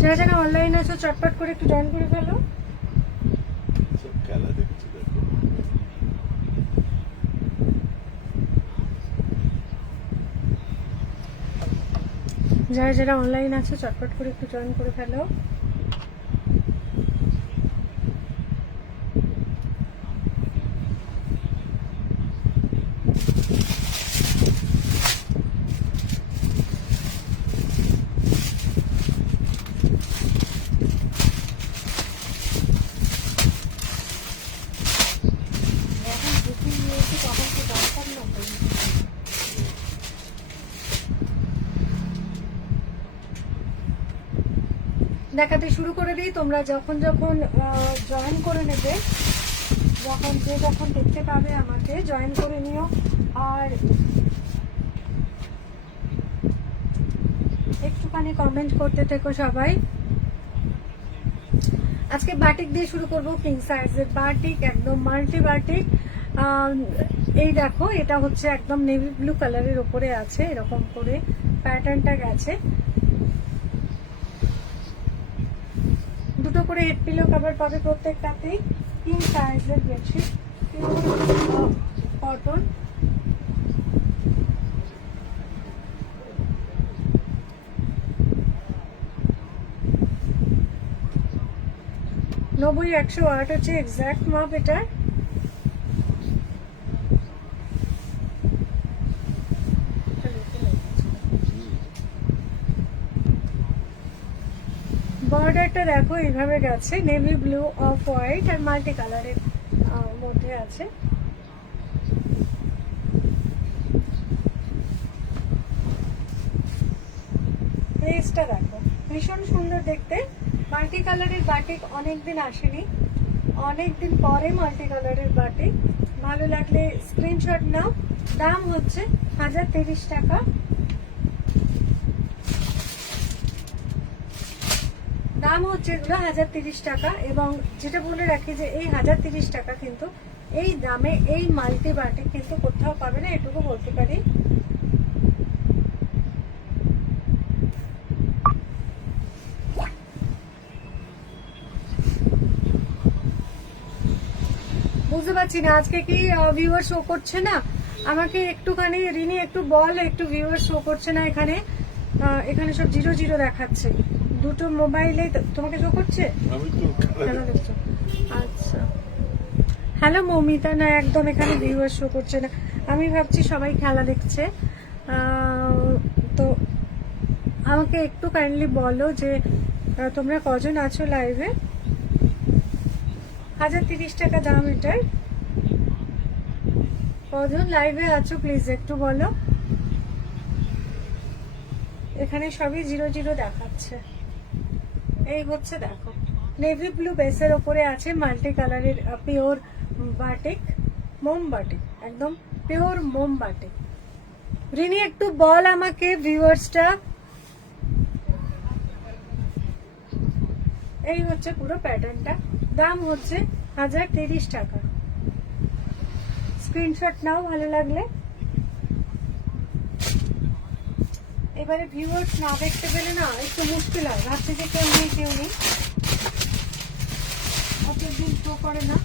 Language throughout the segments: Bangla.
যারা যারা অনলাইন আছো চটপট করে একটু জয়েন করে ফেলো। খেলা দেখছি দেখো। যারা যারা অনলাইন আছো চটপট করে একটু জয়েন করে ফেলো। এখন বুকিং নিয়েছি তখন তো জানতাম না তো। দেখাতে শুরু করে দিই, তোমরা যখন যখন জয়েন করে নেবে, যখন দেখতে পাবে আমাকে জয়েন করে নিও। আর একটুখানি কমেন্ট করতে থেকো সবাই। আজকে বাটিক দিয়ে শুরু করব, কিং সাইজের বাটিক, একদম মাল্টি বাটিক। এই দেখো, এটা হচ্ছে একদম নেভি ব্লু কালারের উপরে আছে, এরকম করে প্যাটার্নটা গেছে। দুটো করে হেড পিলো কভার পাবে প্রত্যেকটাতেই। কিং সাইজের বেডশিট, কটন। নব্বই 108 হচ্ছে এক্সাক্ট মাপ এটা। বর্ডারটা দেখো এইভাবে গেছে, নেভি ব্লু, অফ হোয়াইট আর মাল্টি কালারের মধ্যে আছে। লেসটা দেখো ভীষণ সুন্দর দেখতে। মাল্টি কালারের বাটিক অনেকদিন আসেনি, অনেকদিন পরে মাল্টি কালারের বাটিক। ভালো লাগলে স্ক্রিনশট নাও। দাম হচ্ছে 1030 টাকা। দাম হচ্ছে এগুলো 1030 টাকা। এবং যেটা বলে রাখি যে এই 1030 টাকা কিন্তু এই দামে এই মাল্টি বাটিক কিন্তু কোথাও পাবে না, এটুকু বলতে পারি। বুঝতে পারছি না আজকে কি ভিউয়ার শো করছে না আমাকে, একটুখানি রিনি একটু বল, একটু ভিউয়ার শো করছে না এখানে। এখানে সব 0 দেখাচ্ছে, দুটো মোবাইলে। তোমাকে শো করছে? আমি তো কেন দেখছো? আচ্ছা, হ্যালো মৌমিতা, না একদম এখানে ভিউয়ার শো করছে না। আমি ভাবছি সবাই খেলা দেখছে। তো আমাকে একটু কাইন্ডলি বলো যে তোমরা কজন আছো লাইভে। 1030 টাকা দাম এটার। কজন লাইভে আছো প্লিজ একটু বলো। এখানে সবই 0 দেখাচ্ছে। এই হচ্ছে দেখো, নেভি ব্লু বেসের ওপরে আছে মাল্টি কালারের পিওর বাটিক, মোম বাটিক, একদম পিওর মোম বাটিক। রিনি একটু বল আমাকে ভিউয়ার্সটা। এই হচ্ছে পুরো প্যাটার্নটা। দাম হচ্ছে 1030 টাকা। স্ক্রিনশট নাও ভালো লাগলে। এবারে ভিউয়ার্স না দেখতে পেলে না একটু মুশকিল হয়, ভাবছে যে কেউ নেই। অতদিন শো করে না।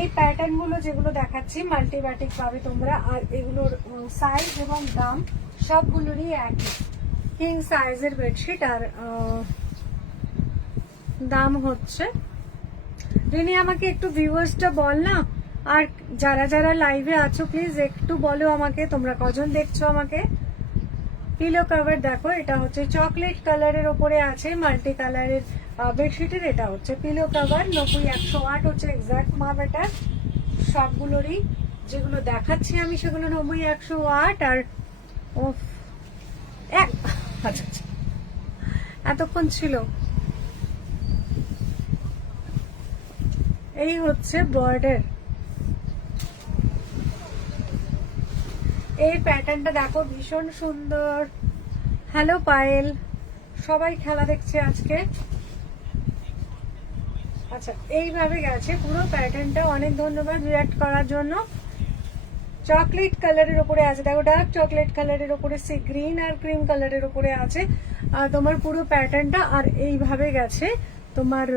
এই প্যাটার্ন গুলো যেগুলো দেখাচ্ছি মাল্টি বাটিক পাবে তোমরা। আর এগুলোর সাইজ এবং দাম সবগুলোরই একই। কিং সাইজের বেডশিট। আর দাম হচ্ছে, রিনি আমাকে একটু ভিউয়ার্সটা বল না। আর যারা যারা লাইভে আছো প্লিজ একটু বলো আমাকে তোমরা কজন দেখছো আমাকে। পিলো কভার দেখো, এটা হচ্ছে চকলেট কালারের ওপরে আছে মাল্টি কালারের বেডশিটের। এটা হচ্ছে পিলো কভার। 90-108 হচ্ছে এক্সাক্ট মাপ এটা সবগুলোরই। যেগুলো দেখাচ্ছি আমি সেগুলো 90-108। আর আচ্ছা, এতক্ষণ ছিল। এই হচ্ছে বর্ডার। এই প্যাটার্নটা দেখো ভীষণ সুন্দর। হ্যালো পায়েল, সবাই খেলা দেখছে আজকে। আচ্ছা, এইভাবে গেছে পুরো প্যাটার্নটা। অনেক ধন্যবাদ রিঅ্যাক্ট করার জন্য। চকলেট কালারের উপরে আছে, দেখো ডার্ক চকলেট কালারের উপরে সি গ্রিন আর ক্রিম কালারের উপরে আছে আর তোমার পুরো প্যাটার্নটা আর এইভাবে গেছে, তোমার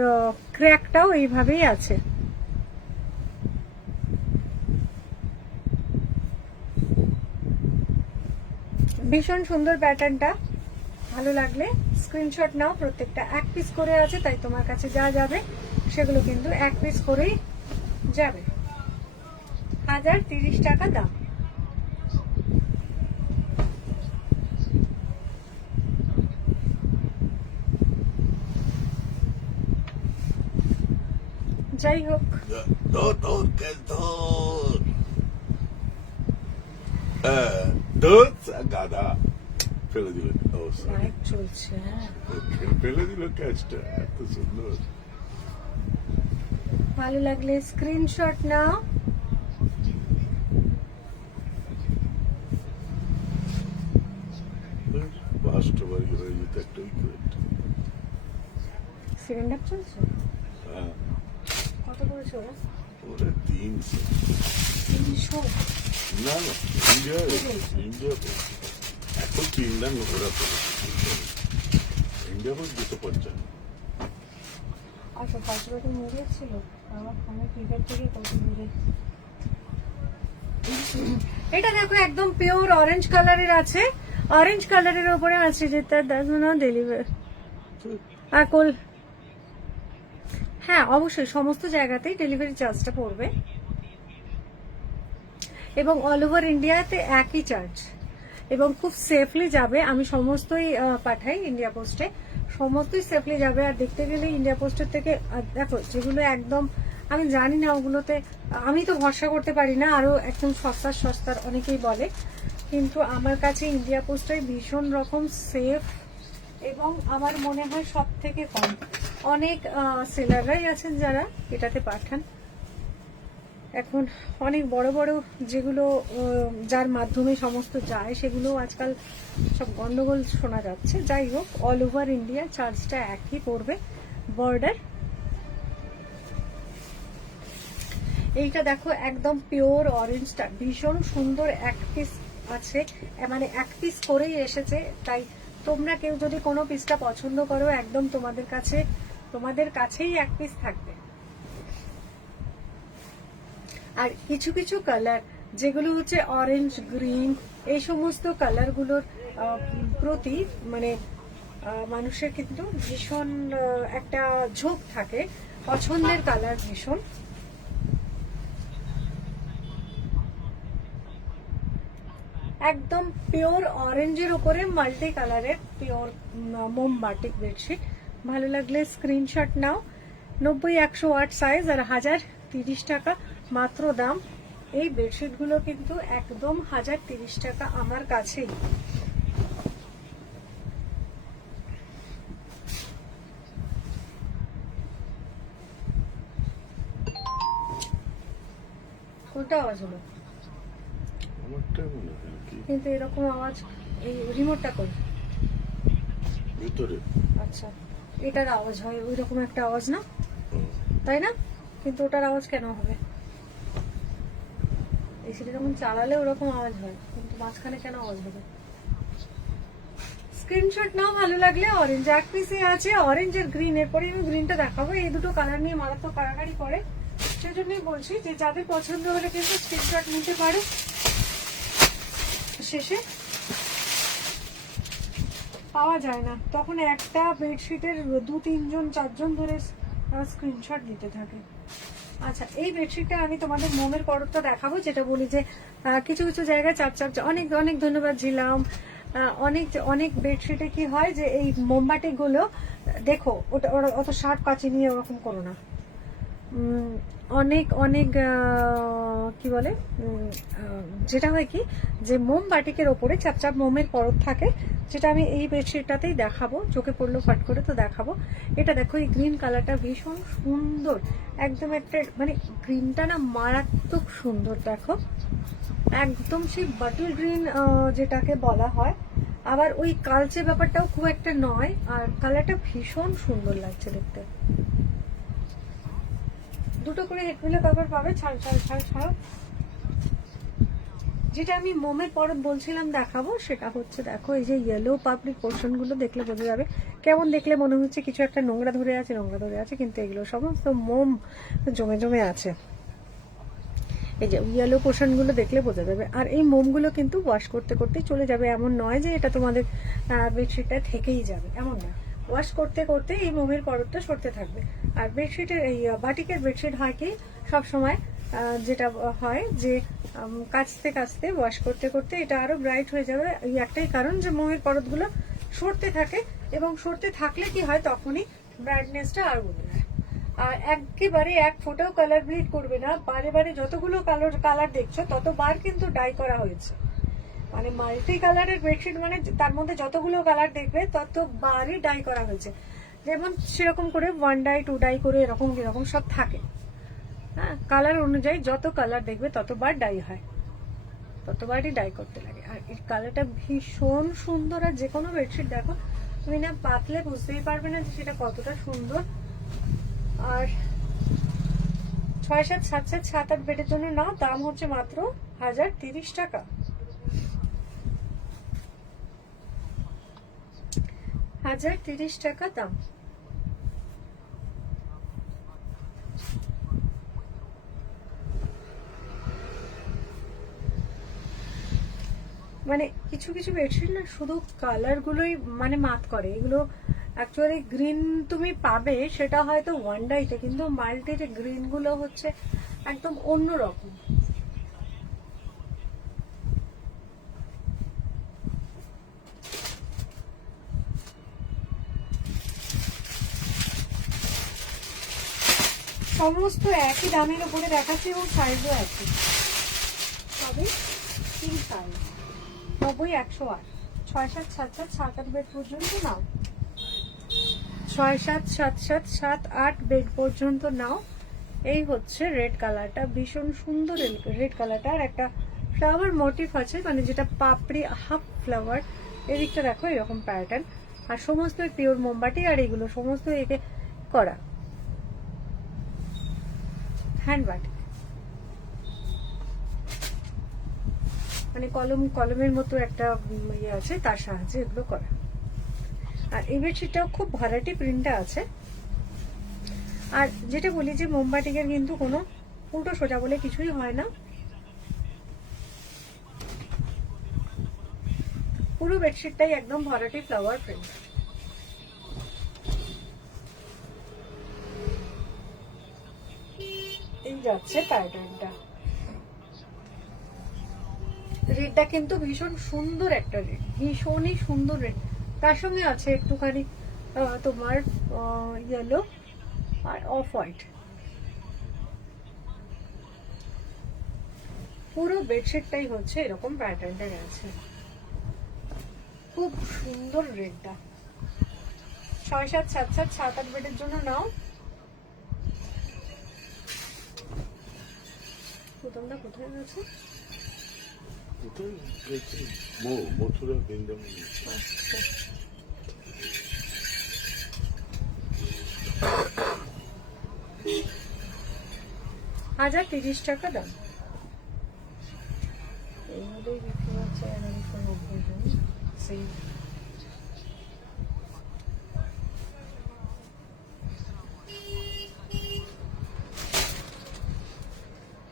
ক্র্যাকটাও এইভাবেই আছে। ভীষণ সুন্দর প্যাটার্নটা, ভালো লাগলে স্ক্রিনশট নাও। প্রত্যেকটা এক পিস করে আছে, তাই তোমার কাছে যা যাবে সেগুলো কিন্তু এক পিস করেই যাবে। 1030 টাকা দাম। যাই হোক, গাদা ফেলে দিল, লাইভ চলছে। ফেলে দিল ক্যাচটা, এত সুন্দর। ভালো লাগলে স্ক্রিনশট নাও। পাঁচটা বাড়ি হয়ে যেত একটা উইকেট। সেকেন্ড হাফ চলছে, হ্যাঁ, কত করেছো ওরা? ওরা 300। 300? না না, ইন্ডিয়া এখন 3 রান ওরা ইন্ডিয়া বল 255। আচ্ছা, ফার্স্ট ব্যাটিং মিডিয়া ছিল, আমার ফোনে ক্রিকেট থেকে কত দূরে। এটা দেখো একদম পিওর অরেঞ্জ কালারের আছে, অরেঞ্জ কালারের উপরে আছে যেটা দাদা ডেলিভারি আকল। হ্যাঁ অবশ্যই সমস্ত জায়গাতেই ডেলিভারি চার্জটা পড়বে এবং অল ওভার ইন্ডিয়াতে একই চার্জ এবং খুব সেফলি যাবে। আমি সমস্তই পাঠাই ইন্ডিয়া পোস্টে, সমস্তই সেফলি যাবে। আর দেখতে গেলে ইন্ডিয়া পোস্টের থেকে দেখো যেগুলো একদম আমি জানি না ওগুলোতে আমি তো ভরসা করতে পারি না, আরো একদম সস্তার অনেকেই বলে, কিন্তু আমার কাছে ইন্ডিয়া পোস্টটাই ভীষণ রকম সেফ এবং আমার মনে হয় সব থেকে কম। অনেক সেলাররাই আছেন যারা এটাতে পাঠান। এখন অনেক বড় বড় যেগুলো যার মাধ্যমে সমস্ত যায় সেগুলো আজকাল সব গন্ডগোল শোনা যাচ্ছে। যাই হোক, অল ওভার ইন্ডিয়া চার্জটা একই পড়বে। বর্ডার এইটা দেখো একদম পিওর অরেঞ্জটা ভীষণ সুন্দর, এক পিস আছে, মানে এক পিস করেই এসেছে। তাই তোমরা কেউ যদি কোনো পিসটা পছন্দ করো একদম তোমাদের কাছেই এক পিস থাকবে। আর কিছু কিছু কালার যেগুলো হচ্ছে অরেঞ্জ গ্রিন এই সমস্ত কালারগুলোর প্রতি মানে মানুষের কিন্তু ভীষণ একটা ঝোঁক থাকে, পছন্দের কালার ভীষণ। একদম পিওর অরেঞ্জের উপরে মাল্টি কালারের পিওর মোম বাটিক বেডশিট। ভালো লাগলে স্ক্রিনশট নাও। 90-108 সাইজ আর 1030 টাকা মাত্র দাম। এই বেডশিটগুলো কিন্তু একদম 1030 টাকা আমার কাছেই। কোনটা আওয়াজ হলো? কিন্তু এরকম আওয়াজ এই রিমোটটা কই ভিতরে? আচ্ছা, এটার আওয়াজ হয় ওই রকম একটা আওয়াজ না, তাই না? কিন্তু ওটার আওয়াজ কেন হবে? এসিটা যখন চালালে ওরকম আওয়াজ হয়, কিন্তু মাঝখানে কেন আওয়াজ হবে? স্ক্রিনশট নাও। ভালো লাগলে অরেঞ্জ এক পিসে আছে, অরেঞ্জ আর গ্রিন। এরপরে আমি গ্রিনটা দেখাবো। এই দুটো কালার নিয়ে মারাত্মক কারাকারি করে, সেজন্যই বলছি যে যাদের পছন্দ হলে কিন্তু স্ক্রিনশট নিতে পারো। শেষে পাওয়া যায় না, তখন একটা বেডশিটের 2-3 জন 4 জন ধরে স্ক্রিনশট দিতে থাকে। আচ্ছা, এই বেডশিটটা আমি তোমাদের মোমের পরতটা দেখাবো, যেটা বলি যে কিছু কিছু জায়গায় চাপ অনেক অনেক ধন্যবাদ ঝিলাম। অনেক বেডশিটে কি হয় যে এই মোমবাতি গুলো দেখো ওটা অত শার্প কাচি নিয়ে ওরকম করো না। অনেক কি বলে যেটা হয় কি যে মোমবাটিকের ওপরে চাপচাপ মোমের পরত থাকে, যেটা আমি এই বেডশিটটাতেই দেখাবো। চোখে পড়লো ফাট করে তো দেখাবো। এটা দেখো এই গ্রিন কালারটা ভীষণ সুন্দর, একদম একটা মানে গ্রিনটা না মারাত্মক সুন্দর। দেখো একদম সেই বাটল গ্রিন যেটাকে বলা হয়, আবার ওই কালচে ব্যাপারটাও খুব একটা নয়, আর কালারটা ভীষণ সুন্দর লাগছে দেখতে। দুটো করে হেডমিলে কভার পাবে। ছাড়ো যেটা আমি মোমের পরত বলছিলাম দেখাবো, সেটা হচ্ছে দেখো এই যে ইয়েলো পাপড়ির পোর্শন গুলো দেখলে বোঝা যাবে। কেমন দেখলে মনে হচ্ছে কিছু একটা নোংরা ধরে আছে, কিন্তু এগুলো সমস্ত মোম জমে জমে আছে। এই যে ইয়েলো পোর্শন গুলো দেখলে বোঝা যাবে। আর এই মোমগুলো কিন্তু ওয়াশ করতে করতেই চলে যাবে, এমন নয় যে এটা তোমাদের বেডশিটটা থেকেই যাবে, এমন না। ওয়াশ করতে করতে এই মোমের পরতটা সরতে থাকবে। আর বেডশিটের এই বাটিকের বেডশিট হয় কি সবসময় যেটা হয় যে কাচতে কাচতে ওয়াশ করতে করতে এটা আরো ব্রাইট হয়ে যাবে। এই একটাই কারণ যে মোমের পরতগুলো সরতে থাকে, এবং সরতে থাকলে কি হয় তখনই ব্রাইটনেসটা আরো বদলে যায়। আর একেবারে এক ফোঁটাও কালার ব্লিড করবে না। বারে বারে যতগুলো কালার দেখছো ততবার কিন্তু ডাই করা হয়েছে। মানে মাল্টি কালারের বেডশিট মানে তার মধ্যে যতগুলো কালার দেখবে ততবারই ডাই করা হয়েছে। যেমন সেরকম করে 1 ডাই 2 ডাই করে এরকম সব থাকে। হ্যাঁ, কালার অনুযায়ী যত কালার দেখবে ততবার ডাই হয়, ততবারই ডাই করতে লাগে। আর এই কালারটা ভীষণ সুন্দর। আর যে কোনো বেডশিট দেখো তুমি না পাতলে বুঝতেই পারবে না যে সেটা কতটা সুন্দর। আর 6, 7, 7, 7, 7, 8 বেডের জন্য নাও, দাম হচ্ছে মাত্র 1030 টাকা। 1030 টাকা দাম। মানে কিছু কিছু বেডশিট না শুধু কালার গুলোই মানে মাত করে। এগুলো অ্যাকচুয়ালি গ্রিন তুমি পাবে সেটা হয়তো 1 ডাইতে, কিন্তু মাল্টিতে গ্রিন গুলো হচ্ছে একদম অন্যরকম। সমস্ত একই দামের উপরে দেখাচ্ছে এবং সাইজও একই, তবে 3 সাইজ 90, 108, 6, 7, 7, 7, 7, 8 বেড পর্যন্ত নাও। 6, 7, 7, 7, 7, 8 বেড পর্যন্ত নাও। এই হচ্ছে রেড কালারটা, ভীষণ সুন্দর রেড কালারটা। আর একটা ফ্লাওয়ার মোটিভ আছে, মানে যেটা পাপড়ি হাফ ফ্লাওয়ার, এদিকটা দেখো এরকম প্যাটার্ন। আর সমস্ত পিওর মোমবাটি, আর এগুলো সমস্ত একে করা হ্যান্ড বাটিক, মানে কলমের মতো একটা ইয়ে আছে তার সাহায্যে এগুলো করা। আর এই বেডশিটটাও খুব ভ্যারাইটি প্রিন্টটা আছে। আর যেটা বলি যে মোমবাটিকের কিন্তু কোনো উল্টো সোজা বলে কিছুই হয় না, পুরো বেডশিটটাই একদম ভ্যারাইটি ফ্লাওয়ার প্রিন্ট। এই যাচ্ছে প্যাটার্নটা। রেডটা কিন্তু ভীষণ সুন্দর একটা রেড, ভীষণই সুন্দর রেড। তার সঙ্গে আছে একটুখানি তোমার ইয়েলো আর অফ হোয়াইট। পুরো বেডশিটটাই হচ্ছে এরকম প্যাটার্নের আছে, খুব সুন্দর রেডটা। 6, 7, 7, 7, 7, 8 বেডের জন্য নাও। প্রথমটা কোথায় গেছে? মথুরা বৃন্দাবন। আচ্ছা, 1030 টাকা দাম। এই মধ্যেই বিক্রি হচ্ছে 990 জন সেই।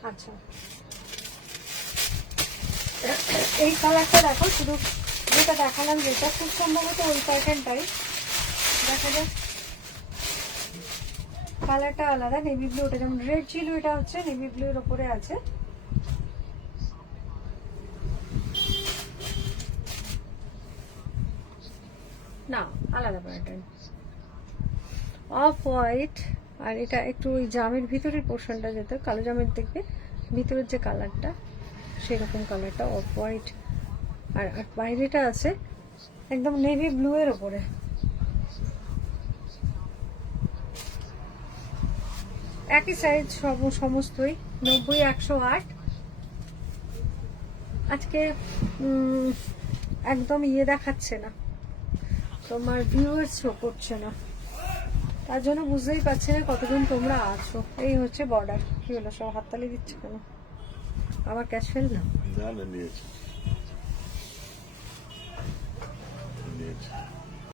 আচ্ছা, এই কালারটা দেখো, শুধু যেটা দেখালাম যেটা খুব সম্ভবত ওই প্যাটার্নটাই দেখা যায়। কালারটা আলাদা, নেভি ব্লু, ওটা যেমন রেড ছিল এটা হচ্ছে নেভি ব্লু এর উপরে আছে। না, আলাদা প্যাটার্ন, অফ হোয়াইট। আর এটা একটু ওই জামের ভিতরের পোর্শনটা, যেটা কালো জামের দেখবে ভিতরের যে কালারটা সেরকম কালারটা অফ হোয়াইট। আর বাইরেটা আছে একদম নেভি ব্লু এর উপরে। একই সাইজ সমস্তই 90, 108। আজকে একদম ইয়ে দেখাচ্ছে না, তোমার ভিউয়ার্স শো করছে না, তার জন্য বুঝতেই পারছি না কতজন তোমরা আছো। এই হচ্ছে বর্ডার। কি হলো, সব হাততালি দিচ্ছে কেন? আবার ক্যাশ ফেল না। না নিয়েছে নিয়েছে